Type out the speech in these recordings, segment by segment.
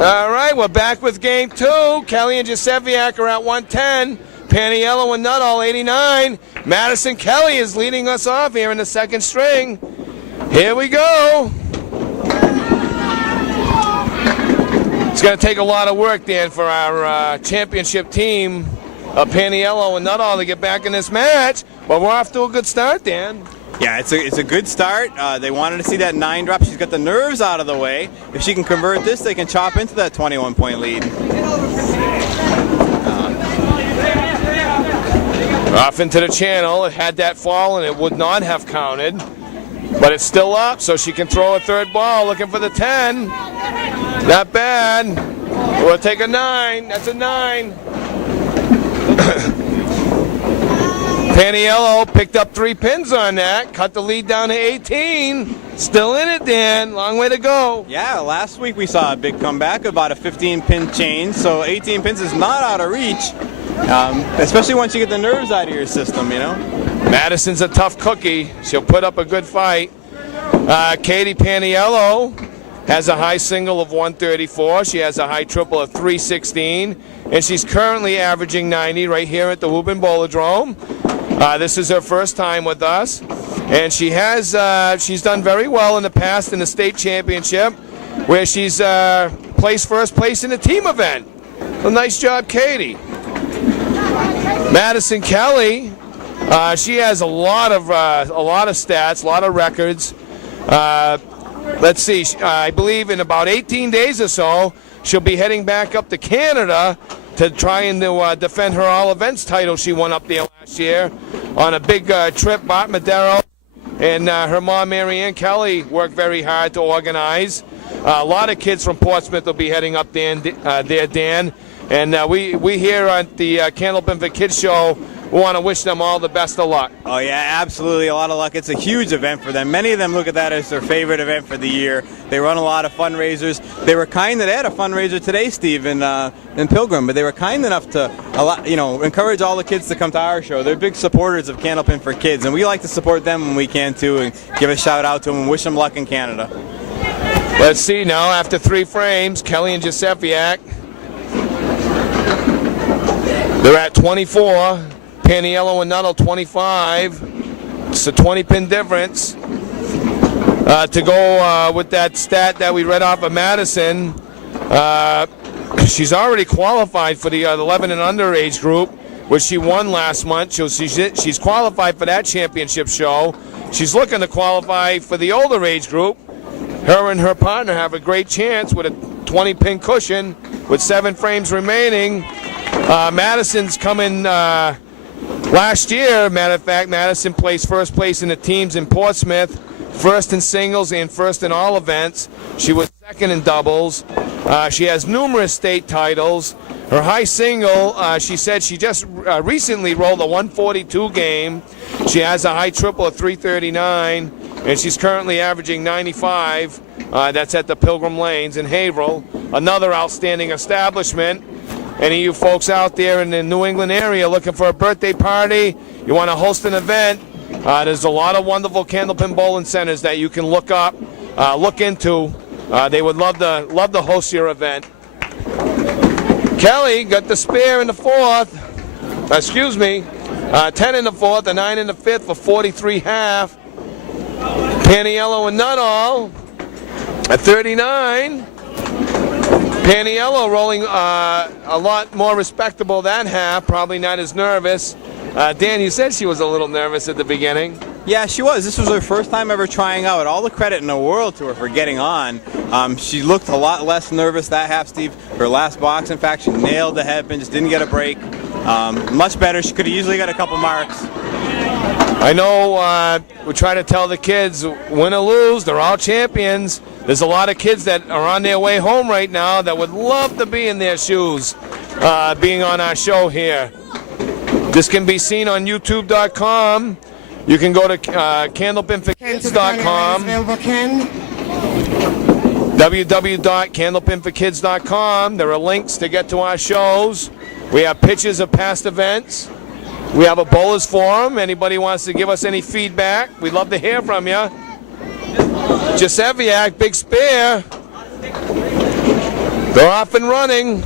All right, we're back with game 2. Kelly and Jaseviak are at 110. Paniello and Nuttall, 89. Madison Kelly is leading us off here in the second string. Here we go. It's going to take a lot of work, Dan, for our championship team of Paniello and Nuttall to get back in this match. But we're off to a good start, Dan. Yeah, it's a good start. They wanted to see that 9 drop. She's got the nerves out of the way. If she can convert this, they can chop into that 21-point lead. Off into the channel. It had that fall, and it would not have counted. But it's still up, so she can throw a third ball, looking for the 10. Not bad. We'll take a 9. That's a 9. Paniello picked up 3 pins on that, cut the lead down to 18. Still in it, Dan. Long way to go. Yeah, last week we saw a big comeback, about a 15-pin change, so 18 pins is not out of reach, especially once you get the nerves out of your system, you know. Madison's a tough cookie. She'll put up a good fight. Katie Paniello has a high single of 134. She has a high triple of 316. And she's currently averaging 90 right here at the Woburn Bowlerdrome. This is her first time with us. And she's done very well in the past in the state championship, where she's placed first place in the team event. So nice job, Katie. Madison Kelly, she has a lot of stats, a lot of records. Let's see, I believe in about 18 days or so, she'll be heading back up to Canada to try and defend her all-events title she won up there last year on a big trip. Bart Madero and her mom, Marianne Kelly, worked very hard to organize. A lot of kids from Portsmouth will be heading up there, Dan. And we here on the Candlepin for Kids show, we want to wish them all the best of luck. Oh, yeah, absolutely. A lot of luck. It's a huge event for them. Many of them look at that as their favorite event for the year. They run a lot of fundraisers. They were kind that they had a fundraiser today, Steve, in Pilgrim, but they were kind enough to encourage all the kids to come to our show. They're big supporters of Candlepin for Kids, and we like to support them when we can, too, and give a shout-out to them and wish them luck in Canada. Let's see now, after 3 frames, Kelly and Jaseviak. They're at 24. Paniello and Nuttall 25. It's a 20-pin difference. To go with that stat that we read off of Madison, she's already qualified for the 11 and under age group, which she won last month. So she's qualified for that championship show. She's looking to qualify for the older age group. Her and her partner have a great chance with a 20-pin cushion with 7 frames remaining. Madison's coming last year. Matter of fact, Madison placed first place in the teams in Portsmouth, first in singles and first in all events. She was second in doubles. She has numerous state titles. Her high single, she said she just recently rolled a 142 game. She has a high triple of 339, and she's currently averaging 95. That's at the Pilgrim Lanes in Haverhill. Another outstanding establishment. Any of you folks out there in the New England area looking for a birthday party, you want to host an event, there's a lot of wonderful Candlepin bowling centers that you can look up, look into. They would love to host your event. Kelly got the spare in the 4th. 10 in the 4th, a 9 in the 5th for 43 half. Paniello and Nuttall at 39. Paniello rolling a lot more respectable that half, probably not as nervous. Dan, you said she was a little nervous at the beginning. Yeah, she was. This was her first time ever trying out. All the credit in the world to her for getting on. She looked a lot less nervous that half, Steve. Her last box, in fact, she nailed the headpin, just didn't get a break. Much better. She could have easily got a couple marks. I know we try to tell the kids, win or lose, they're all champions. There's a lot of kids that are on their way home right now that would love to be in their shoes being on our show here. This can be seen on YouTube.com. You can go to candlepinforkids.com. www.candlepinforkids.com. There are links to get to our shows. We have pictures of past events. We have a bowlers forum. Anybody wants to give us any feedback, we'd love to hear from you. Jaseviak, big spare. They're off and running.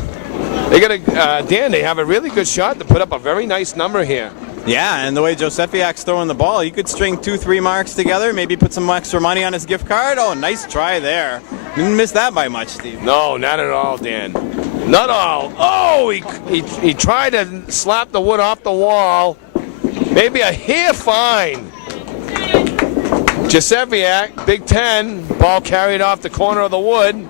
They got Dan, they have a really good shot to put up a very nice number here. Yeah, and the way Josefiak's throwing the ball, you could string 2-3 marks together, maybe put some extra money on his gift card. Oh, nice try there. Didn't miss that by much, Steve. No, not at all, Dan. Not all. Oh, he tried to slap the wood off the wall. Maybe a hair fine. Josefiak, Big 10. Ball carried off the corner of the wood.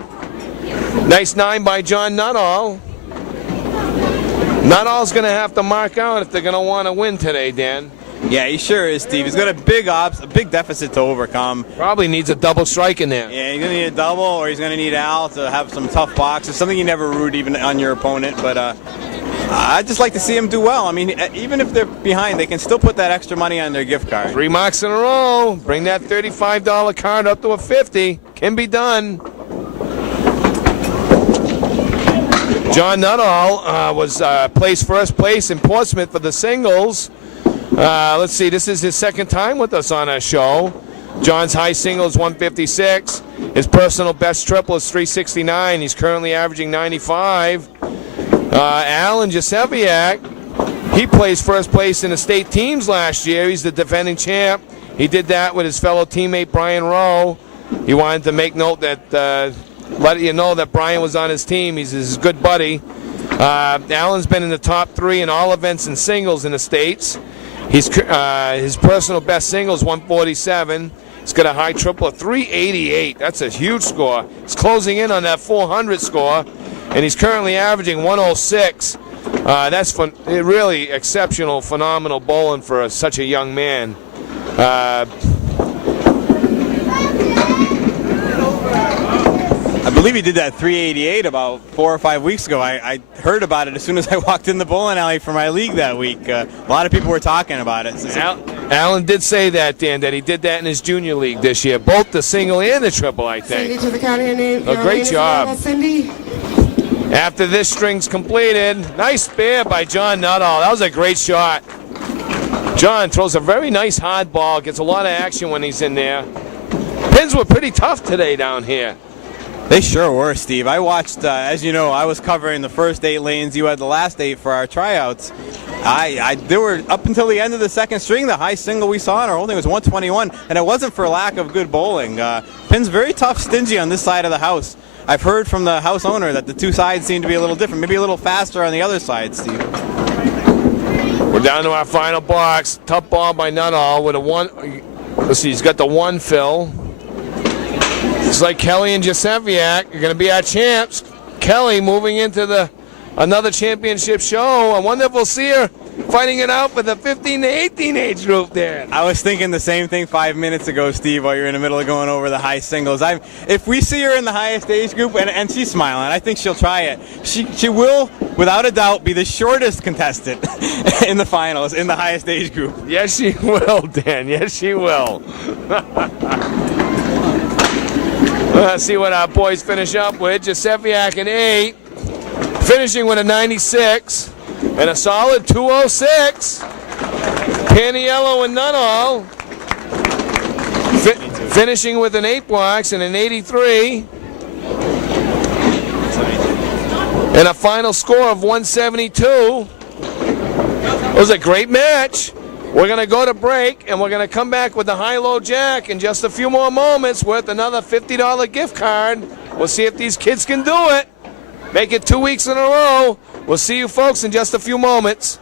Nice 9 by John Nuttall. Nuttall's going to have to mark out if they're going to want to win today, Dan. Yeah, he sure is, Steve. He's got a big deficit to overcome. Probably needs a double strike in there. Yeah, he's going to need a double, or he's going to need Al to have some tough boxes. Something you never root even on your opponent, but I'd just like to see him do well. I mean, even if they're behind, they can still put that extra money on their gift card. 3 marks in a row. Bring that $35 card up to a $50. Can be done. John Nuttall was placed first place in Portsmouth for the singles. Let's see, this is his second time with us on our show. John's high single is 156. His personal best triple is 369. He's currently averaging 95. Alan Josefiak, he placed first place in the state teams last year. He's the defending champ. He did that with his fellow teammate Brian Rowe. He wanted to make note that let you know that Brian was on his team. He's his good buddy. Alan's been in the top 3 in all events and singles in the States. His personal best single is 147. He's got a high triple of 388. That's a huge score. He's closing in on that 400 score, and he's currently averaging 106. That's really exceptional, phenomenal bowling for such a young man. I believe he did that 388 about 4 or 5 weeks ago. I heard about it as soon as I walked in the bowling alley for my league that week. A lot of people were talking about it. Alan did say that, Dan, that he did that in his junior league this year, both the single and the triple, I think. Cindy to the county name. A great job. Cindy. After this string's completed, nice spare by John Nuttall. That was a great shot. John throws a very nice hard ball, gets a lot of action when he's in there. Pins were pretty tough today down here. They sure were, Steve. I watched, as you know, I was covering the first 8 lanes. You had the last 8 for our tryouts. They were up until the end of the second string. The high single we saw in our holding was 121, and it wasn't for lack of good bowling. Pins very tough, stingy on this side of the house. I've heard from the house owner that the 2 sides seem to be a little different, maybe a little faster on the other side, Steve. We're down to our final box. Tough ball by Nuttall with a 1. Let's see, he's got the 1 fill. It's like Kelly and Josefiak are going to be our champs. Kelly moving into another championship show. I wonder if we'll see her fighting it out for the 15 to 18 age group there. I was thinking the same thing 5 minutes ago, Steve, while you're in the middle of going over the high singles. If we see her in the highest age group, and she's smiling, I think she'll try it. She will, without a doubt, be the shortest contestant in the finals in the highest age group. Yes, she will, Dan. Yes, she will. Let's see what our boys finish up with. Josefiak an 8, finishing with a 96, and a solid 206. Paniello and Nuttall finishing with an 8 blocks and an 83. And a final score of 172. It was a great match. We're going to go to break, and we're going to come back with the high-low jack in just a few more moments worth another $50 gift card. We'll see if these kids can do it. Make it 2 weeks in a row. We'll see you folks in just a few moments.